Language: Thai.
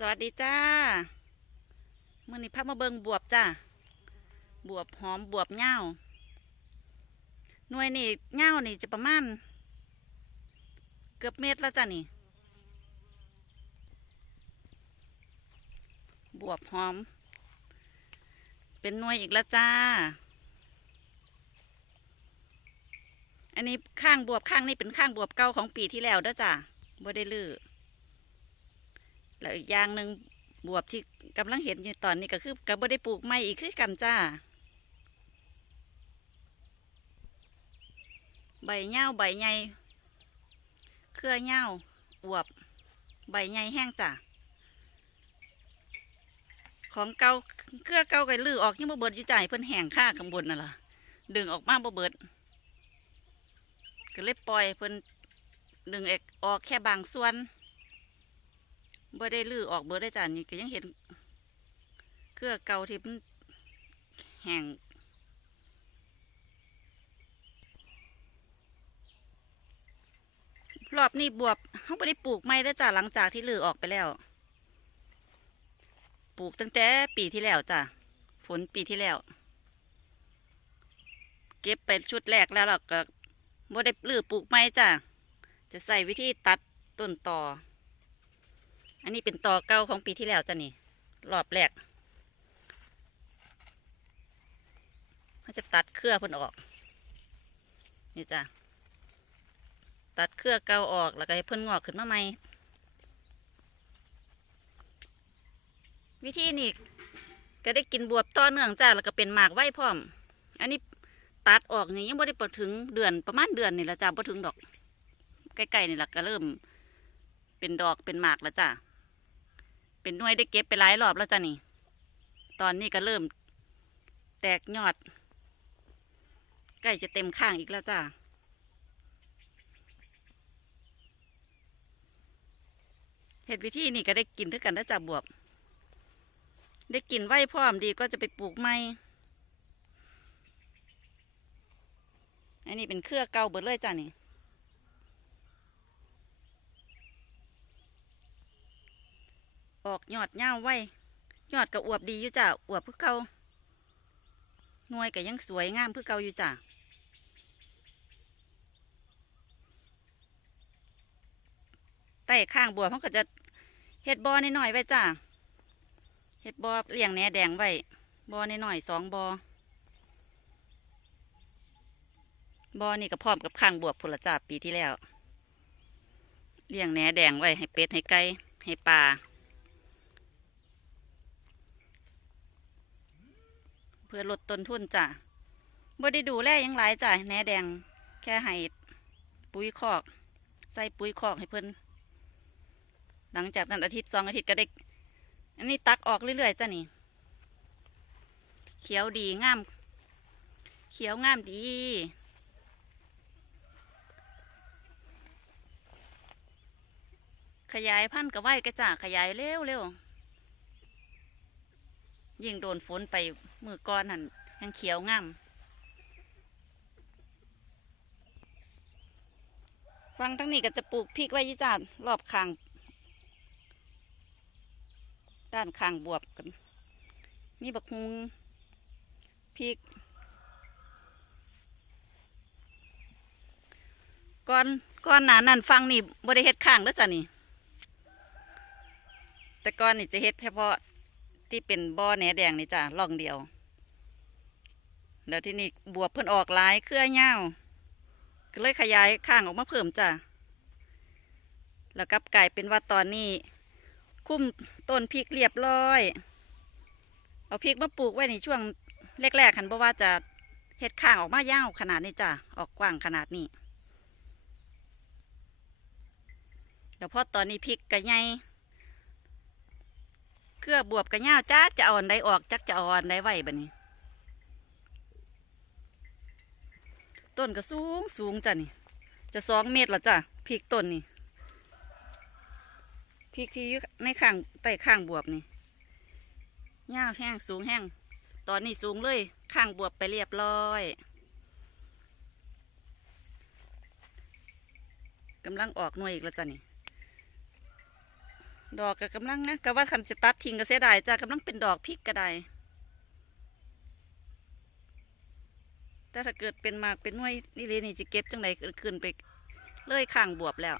สวัสดีจ้ามื่อนี้พักมาเบิงบวบจ้าบวบหอมบวบเง่าหน่วยนี่เง่านี่จะประมาณเกือบเมตรแล้วจ้านี่ บวบหอม เป็นหน่วยอีกแล้วจ้า อันนี้ข้างบวบข้างนี่เป็นข้างบวบเก่าของปีที่แล้วด้อจ้าบ่ได้ลือ แล้วอีกอย่างหนึ่งบวบที่กำลังเห็นอยู่ตอนนี้ก็คือกับบ่ได้ปลูกใหม่อีกคือกันจ้า ใบเง่าใบใหญ่เครือเง่าอวบ ใบใหญ่แห้งจ้าของเก่าเครือเก่าไก่ลือออกยังบ่เบิดอยู่จ่ายเพิ่นแห้งค่าข้างบนนั่นล่ะ ดึงออกมาบ่เบิดก็เลยปล่อยเพิ่นดึงเอกออกแค่บางส่วน บ่ได้ลื้อออกเบิดได้จ้ะนี่ก็ยังเห็นเครือเก่าที่มันแห้งรอบนี้บวบเขาไม่ได้ปลูกไม่ได้จ้ะหลังจากที่ลื้อออกไปแล้ว ปลูกตั้งแต่ปีที่แล้วจ้ะฝนปีที่แล้ว เก็บไปชุดแรกแล้วเราก็บ่ได้ลื้อปลูกไม่จ้ะจะใส่วิธีตัดต้นต่อ อันนี้เป็นตอเก่าของปีที่แล้วจ้ะนี่รอบแรกเขาจะตัดเครือเพิ่นออก นี่จ้ะตัดเครือเก่าออกแล้วก็ให้เพิ่นงอกขึ้นมาใหม่วิธีนี้ก็ได้กินบวบต่อเนื่องจ้ะแล้วก็เป็นหมากไว้พร้อม อันนี้ตัดออกนี่ยังไม่ได้พอถึงเดือนประมาณเดือนนี่ละจ้ะพอถึงดอกใกล้ๆนี่ละก็เริ่มเป็นดอกเป็นหมากแล้วจ้ะ เป็นหน่วยได้เก็บไปหลายรอบแล้วจ้ะนี่ ตอนนี้ก็เริ่ม แตกยอด ใกล้จะเต็มข้างอีกแล้วจ้ะเห็ดวิธีนี่ก็ได้กินด้วยกันแล้วจ้ะบวบ ได้กินไว้พร้อมดีก็จะไปปลูกใหม่อันนี้เป็นเครือเก่าเบิดเลยจ้ะนี่ ออกยอดเง่าไว้ยอดก็อวบดีอยู่จ้ะอวบเพื่อเก่าหน่วยก็ยังสวยงามเพื่อเก่าอยู่จ้ะใต้ข้างบัวเขาก็จะเฮ็ดบอนิดหน่อยไว้จ้ะเฮ็ดบอเลี้ยงแหนแดงไว้บอนิดหน่อยสองบอบอนี่ก็พร้อมกับข้างบวบพละจ้าปีที่แล้ว เลี้ยงแหนแดงไว้ให้เป็ดให้ไก่ให้ปลา พื่อลดต้นทุนจ้ะบ่ได้ดูแลยังหลายจ้ะแหนแดง แค่ให้ปุ๋ยคอก ใส่ปุ๋ยคอกให้เพิ่นหลังจากนั้นอาทิตย์สองอาทิตย์ก็ได้อันนี้ตักออกเรื่อยๆจ้ะนี่ เขียวดีงาม เขียวงามดีขยายพันธุ์ก็ไว้กระจ่าขยายเร็วเร็วๆยิ่งโดนฝนไป มือก้อนหันยังเขียวงามฟังทั้งนี้ก็จะปลูกพริกไว้ยี่จานรอบข้าง ด้านข้างบวบกัน มีบักฮุงพริกก่อนก่อนหนานั่นฟังนี่บริเฮ็ดข้างแล้วจ้ะนี่ แต่ก่อนนี่จะเฮ็ดเฉพาะที่เป็นบ่อแหนแดงนี่จ้ะล่องเดียว แล้วที่นี่บวบเพิ่นออกหลายเครือเง่าวก็เลยขยายข้างออกมาเพิ่มจ้ะ แล้วกับกลายเป็นว่าตอนนี้ คุ้มต้นพริกเรียบร้อย เอาพริกมาปลูกไว้ในช่วงแรกๆคันบ่ว่าจะเฮ็ดข้างออกมายาวขนาดนี้จ้ะ ออกกว้างขนาดนี้แล้วพอตอนนี้พริกก็ใหญ่เครือบวบกระย่าวจ้าจะอาอันใดออกจักจะอาอันใดไหวบัดนี้ ต้นก็สูงสูงจ้ะนี่ จะสองเมตรละจ้ะพริกต้นนี่พริกที่อยู่ในข้างใต้ข้างบวบนี่ย่าวแห้งสูงแห้งตอนนี้สูงเลยข้างบวบไปเรียบร้อยกำลังออกหน่วยอีกแล้วจ้ะนี่ ดอกก็กำลังนะก็ว่าคันจะตัดทิ้งก็เสียดายจ้ากำลังเป็นดอกพริกก็ได้ แต่ถ้าเกิดเป็นหมากเป็นน้วยนี่เลยนี่จะเก็บจังไดขึ้นไปเลื้อยข้างบวบแล้ว